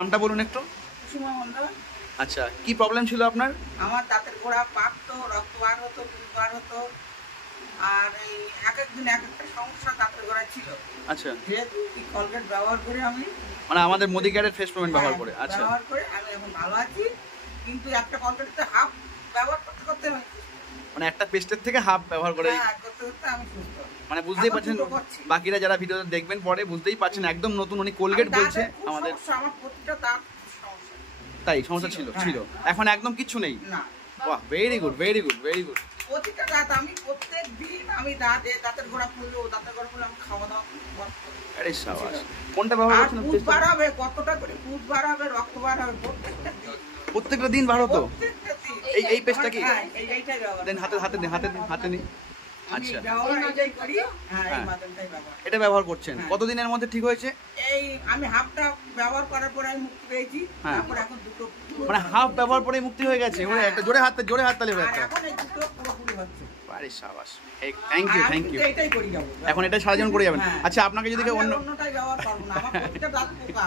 নামটা বলুন একটু। কুসুমা মন্ডল। আচ্ছা, কি প্রবলেম ছিল আপনার? আমার দাঁতের গোড়া পাকতো, রক্ত বার হতো, পুজ বার হতো, আর এই এক একদিন এক একটা সমস্যা দাঁতের গোড়ায় ছিল। আচ্ছা, যেহেতু এই কলগেট ব্যবহার করে আমি মানে আমাদের মোদি কেয়ারের ফেস পেমেন্ট ব্যবহার করে। আচ্ছা, ব্যবহার করে আমি এখন ভালো আছি, কিন্তু একটা কলগেটে হাফ ব্যবহার করতে করতে আমি মানে একটা পেস্টের থেকে হাফ ব্যবহার করে করতে করতে আমি সুস্থ। মানে বুঝতেই পারছেন, বাকিরা যারা ভিডিওতে দেখবেন পরে বুঝতেই পারছেন একদম নতুন উনি কোলগেট বলছে আমাদের। আমার প্রতিটা দাঁত সমস্যা, তাই সমস্যা ছিল ছিল এখন একদম কিচ্ছু নেই। না, বাহ, very good very good very good. প্রতিটা দাঁত আমি প্রত্যেক দিন আমি দাঁতের গোড়া খুললো, দাঁতের গোড়া খুলে আমি খাওয়া দাওয়া বন্ধ করে দিই। আরে সাবাস। কোনটা ব্যবহার আর করছেন? পুজ বার হবে, কতটা করে পুজ বার হবে, রক্ত বার হবে প্রত্যেকটা দিন বার হতো। প্রত্যেকটা দিন। এই পেস্টটা কি এইটাই ব্যবহার। দেন হাতে নিন। আচ্ছা, এটাই করি। হ্যাঁ, এই মাধ্যমটাই ব্যবহার। এটা ব্যবহার করছেন কতদিনের মধ্যে ঠিক হয়েছে? এই আমি হাফটা ব্যবহার করার পরে আমি মুক্তি পেয়েছি, তারপর এখন দুটো মানে হাফ ব্যবহার পরে মুক্তি হয়ে গেছে। ওরে একটা জোরে হাততালি আর একটা। এখন এই দুটো পুরোপুরি হচ্ছে। আরে সাবাস, থ্যাংক ইউ থ্যাংক ইউ। এটাই করি যাব। এখন এটা সারা জীবন করে যাবেন। আচ্ছা, আপনাকে যদি কেউ অন্য অন্যটাই ব্যবহার করব না, আমার প্রত্যেকটা দাঁত পোকা।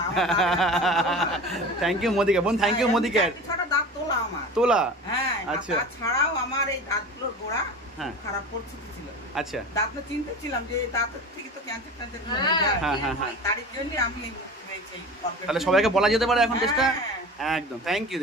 থ্যাংক ইউ মোদিকে বোন, থ্যাংক ইউ মোদি কেয়ার। ছটা দাঁত তোলা আমার। তোলা। হ্যাঁ, আচ্ছা, তাছাড়াও আমার এই দাঁতগুলোর গোড়া হ্যাঁ খারাপ পরিস্থিতি ছিল। আচ্ছা, দাঁত না চিনতে ছিলাম যে দাঁতের থেকে তো ক্যান্সার হয়ে যায়। হ্যাঁ হ্যাঁ হ্যাঁ। তার জন্য আমি এই মুক্তি পেয়েছি। তাহলে সবাইকে বলা যেতে পারে এখন টেস্টটা। হ্যাঁ। একদম, থ্যাংক ইউ।